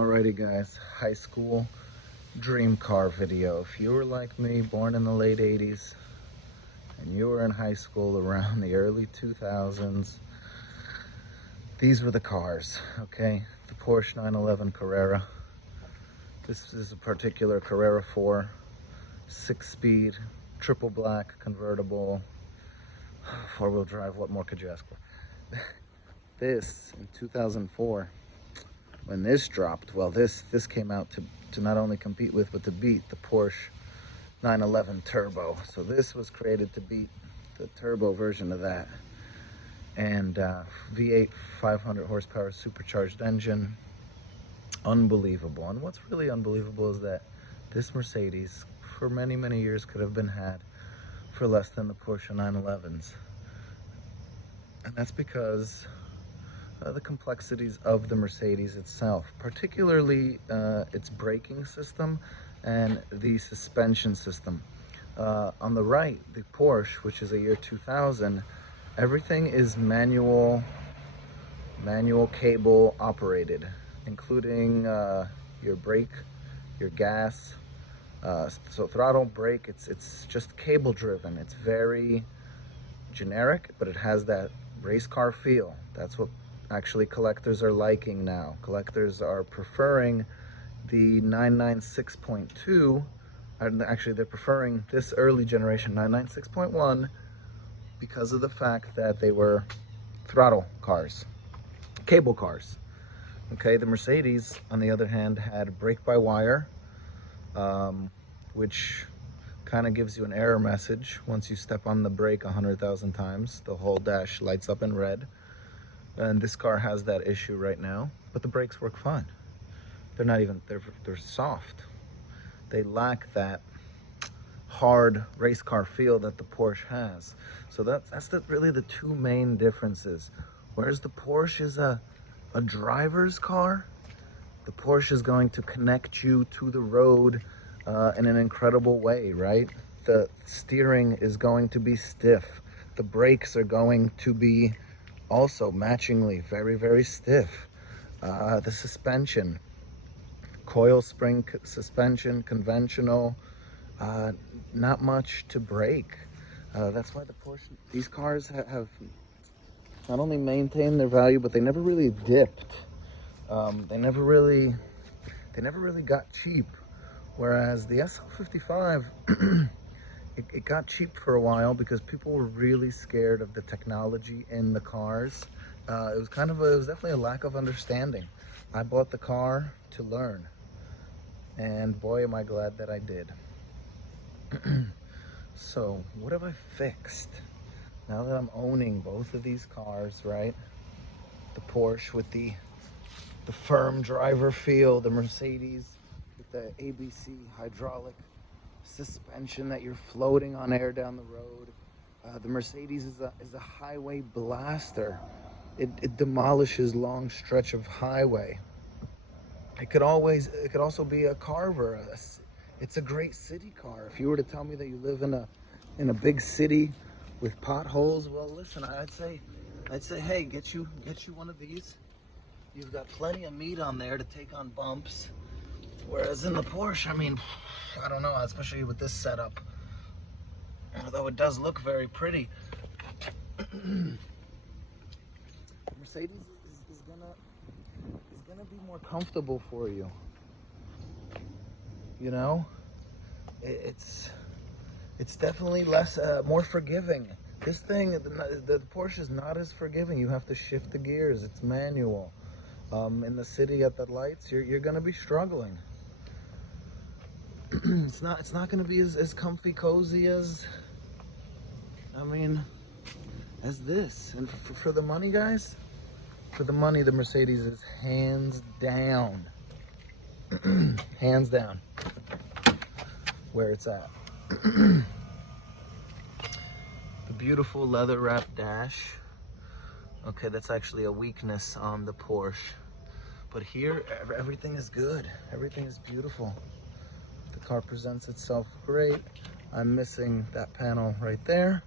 Alrighty guys, high school dream car video. If you were like me, born in the late 80s, and you were in high school around the early 2000s, these were the cars, okay? The Porsche 911 Carrera. This is a particular Carrera 4, 6-speed, triple black, convertible, 4-wheel drive. What more could you ask for? This, in 2004, when this dropped, well, this came out to not only compete with, but to beat the Porsche 911 Turbo. So this was created to beat the turbo version of that. And V8 500 horsepower supercharged engine. Unbelievable. And what's really unbelievable is that this Mercedes, for many, many years, could have been had for less than the Porsche 911s. And that's because the complexities of the Mercedes itself, particularly its braking system and the suspension system. On the right, the Porsche, which is a year 2000, everything is manual cable operated, including your brake, your gas, so throttle, brake, it's just cable driven. It's very generic, but it has that race car feel. That's what actually collectors are liking now. Collectors are preferring the 996.2, actually they're preferring this early generation 996.1 because of the fact that they were throttle cars, cable cars. Okay, the Mercedes, on the other hand, had brake-by-wire, which kind of gives you an error message. Once you step on the brake 100,000 times, the whole dash lights up in red. And this car has that issue right now, but the brakes work fine. They're not even, they're soft. They lack that hard race car feel that the Porsche has. So that's really the two main differences. Whereas the Porsche is a driver's car, the Porsche is going to connect you to the road in an incredible way, right? The steering is going to be stiff. The brakes are going to be also matchingly very, very stiff. The suspension, coil spring suspension, conventional, not much to brake. That's why the Porsche, these cars have not only maintained their value, but they never really dipped. They never really got cheap. Whereas the SL55, it got cheap for a while because people were really scared of the technology in the cars. It was definitely a lack of understanding. I bought the car to learn, and boy, am I glad that I did. So what have I fixed now that I'm owning both of these cars, right? The Porsche with the firm driver feel, the Mercedes with the ABC hydraulic suspension that you're floating on air down the road. The Mercedes is a highway blaster. It demolishes long stretch of highway. It could also be a Carver. It's a great city car. If you were to tell me that you live in a big city with potholes, well, listen, I'd say, hey, get you one of these. You've got plenty of meat on there to take on bumps. Whereas in the Porsche, I mean, I don't know, especially with this setup, although it does look very pretty, Mercedes is gonna be more comfortable for you. You know, it's definitely more forgiving. This thing, the Porsche is not as forgiving. You have to shift the gears. It's manual. In the city at the lights, you're gonna be struggling. It's not gonna be as comfy, cozy as, I mean, as this. And for the money, guys, for the money, the Mercedes is hands down, hands down, where it's at. The beautiful leather wrap dash. Okay, that's actually a weakness on the Porsche. But here, everything is good. Everything is beautiful. The car presents itself great. I'm missing that panel right there.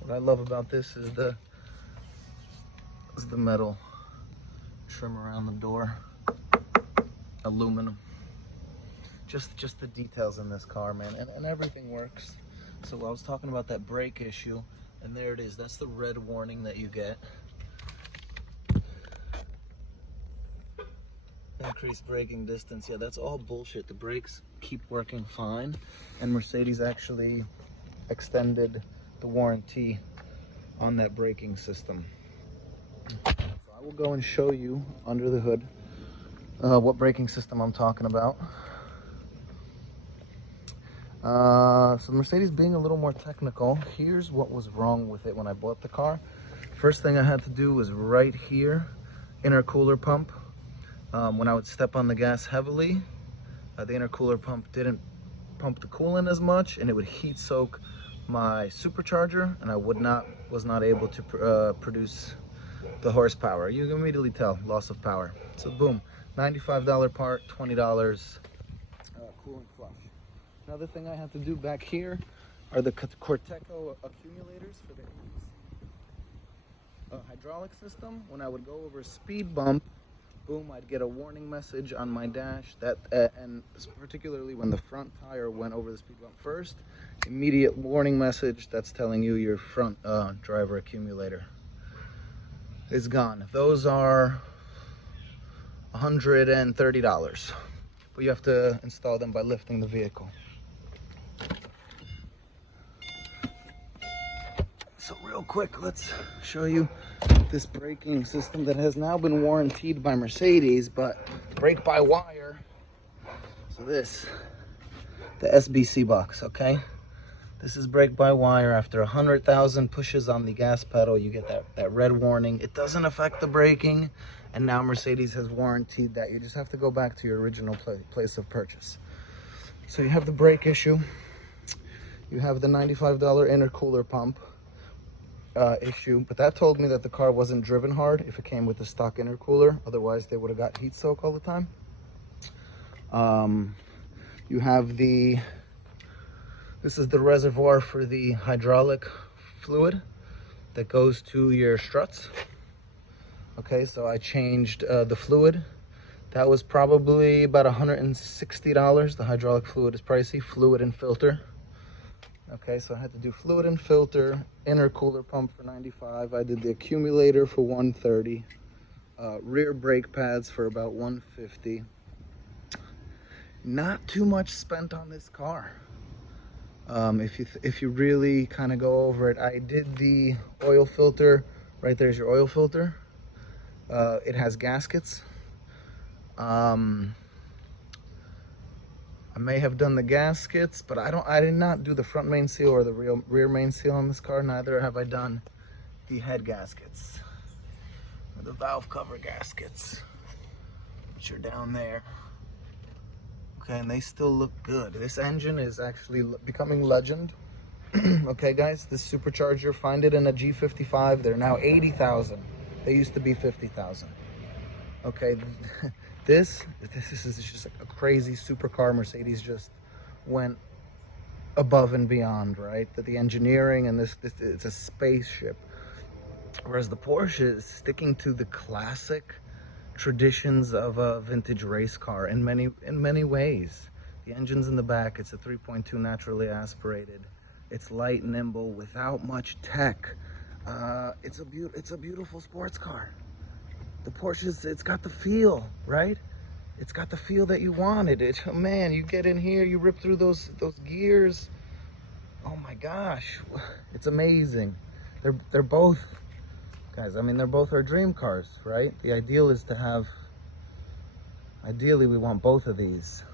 What I love about this is the metal Trim around the door, aluminum. Just the details in this car, man, and everything works. So I was talking about that brake issue, and there it is. That's the red warning that you get. Increased braking distance. Yeah, that's all bullshit. The brakes keep working fine, and Mercedes actually extended the warranty on that braking system. So I will go and show you under the hood what braking system I'm talking about. So Mercedes being a little more technical, here's what was wrong with it when I bought the car. First thing I had to do was right here, intercooler pump. When I would step on the gas heavily, the intercooler pump didn't pump the coolant as much, and it would heat soak my supercharger, and I was not able to produce the horsepower. You can immediately tell, loss of power. So boom, $95 part, $20 coolant flush. Another thing I had to do back here are the Corteco accumulators for the hydraulic system. When I would go over a speed bump, boom, I'd get a warning message on my dash that, and particularly when the front tire went over the speed bump first, immediate warning message that's telling you your front driver accumulator is gone. Those are $130, but you have to install them by lifting the vehicle. So real quick, let's show you this braking system that has now been warranted by Mercedes, but brake by wire. So this, the SBC box, okay? This is brake by wire. After 100,000 pushes on the gas pedal, you get that red warning. It doesn't affect the braking, and now Mercedes has warranted that. You just have to go back to your original place of purchase. So you have the brake issue. You have the $95 intercooler pump issue, but that told me that the car wasn't driven hard if it came with the stock intercooler. Otherwise, they would have got heat soak all the time. You have this is the reservoir for the hydraulic fluid that goes to your struts. Okay, so I changed the fluid. That was probably about $160. The hydraulic fluid is pricey, fluid and filter. Okay, so I had to do fluid and filter, intercooler pump for $95. I did the accumulator for $130. Rear brake pads for about $150. Not too much spent on this car. If you really kind of go over it, I did the oil filter. Right there's your oil filter. It has gaskets. I may have done the gaskets, but I did not do the front main seal or the rear main seal on this car. Neither have I done the head gaskets or the valve cover gaskets, which are down there. Okay, and they still look good. This engine is actually becoming legend. Okay, guys, this supercharger, find it in a G55. They're now 80,000. They used to be 50,000. Okay, this is just a crazy supercar. Mercedes just went above and beyond, right? That the engineering and this it's a spaceship. Whereas the Porsche is sticking to the classic traditions of a vintage race car in many ways. The engine's in the back. It's a 3.2 naturally aspirated. It's light, nimble, without much tech. It's a beautiful sports car. The Porsche, it's got the feel, right? It's got the feel that you wanted. Man, you get in here, you rip through those gears. Oh my gosh, it's amazing. They're both, guys, I mean, they're both our dream cars, right? The ideal is to have, ideally we want both of these.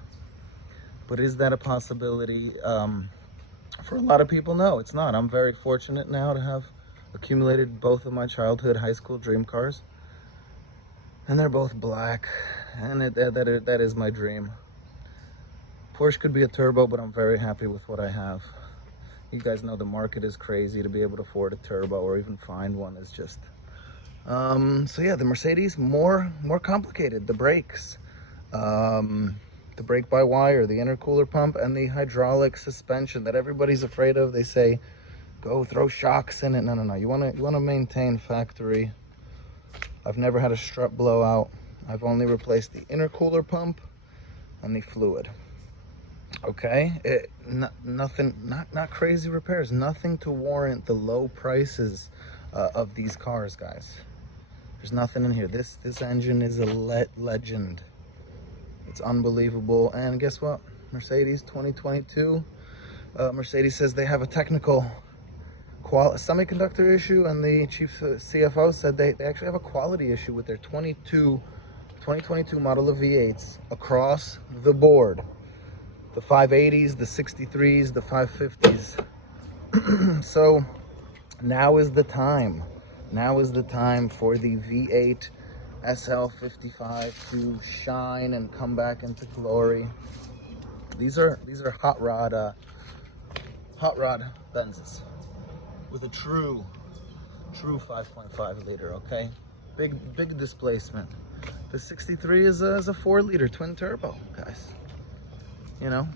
But is that a possibility? For a lot of people, no, it's not. I'm very fortunate now to have accumulated both of my childhood high school dream cars. And they're both black, and that is my dream. Porsche could be a turbo, but I'm very happy with what I have. You guys know the market is crazy. To be able to afford a turbo or even find one is just... So yeah, the Mercedes, more complicated. The brakes, the brake by wire, the intercooler pump, and the hydraulic suspension that everybody's afraid of. They say, go throw shocks in it. No. You wanna maintain factory I've never had a strut blowout. I've only replaced the intercooler pump and the fluid. Okay, not crazy repairs, nothing to warrant the low prices of these cars, guys. There's nothing in here. This engine is a legend. It's unbelievable. And guess what? Mercedes 2022. Mercedes says they have a technical semiconductor issue, and the chief CFO said they actually have a quality issue with their 2022 model of V8s across the board. The 580s, the 63s, the 550s. So now is the time. Now is the time for the V8 SL55 to shine and come back into glory. These are hot rod Benzes with a true 5.5 liter. Okay, big displacement. The 63 is a 4 liter twin turbo, guys. You know,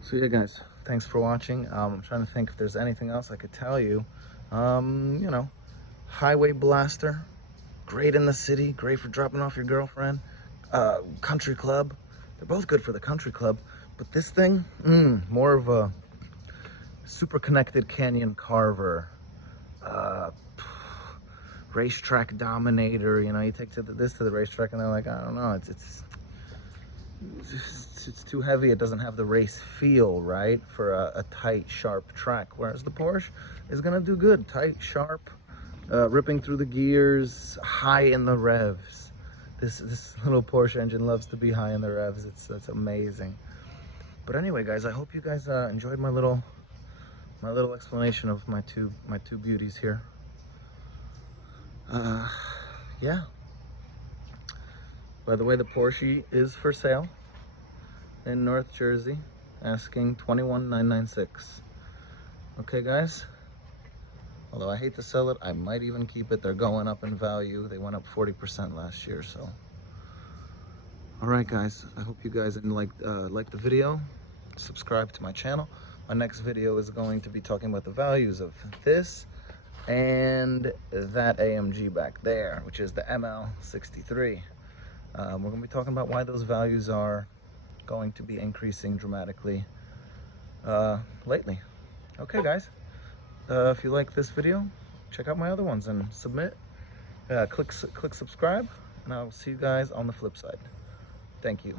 so yeah, guys, thanks for watching. I'm trying to think if there's anything else I could tell you. You know, highway blaster, great in the city, great for dropping off your girlfriend. Country club, they're both good for the country club, but this thing, more of a super connected canyon carver, racetrack dominator. You know, you take this to the racetrack and they're like, I don't know, it's too heavy. It doesn't have the race feel, right, for a tight, sharp track. Whereas the Porsche is gonna do good, tight, sharp, ripping through the gears, high in the revs. This little Porsche engine loves to be high in the revs. That's amazing. But anyway, guys, I hope you guys enjoyed my little explanation of my two beauties here. Yeah. By the way, the Porsche is for sale in North Jersey, asking $21,996. Okay, guys. Although I hate to sell it, I might even keep it. They're going up in value. They went up 40% last year, so. All right, guys. I hope you guys liked the video. Subscribe to my channel. My next video is going to be talking about the values of this and that AMG back there, which is the ML63. We're going to be talking about why those values are going to be increasing dramatically lately. Okay, guys. If you like this video, check out my other ones and submit. Click subscribe, and I'll see you guys on the flip side. Thank you.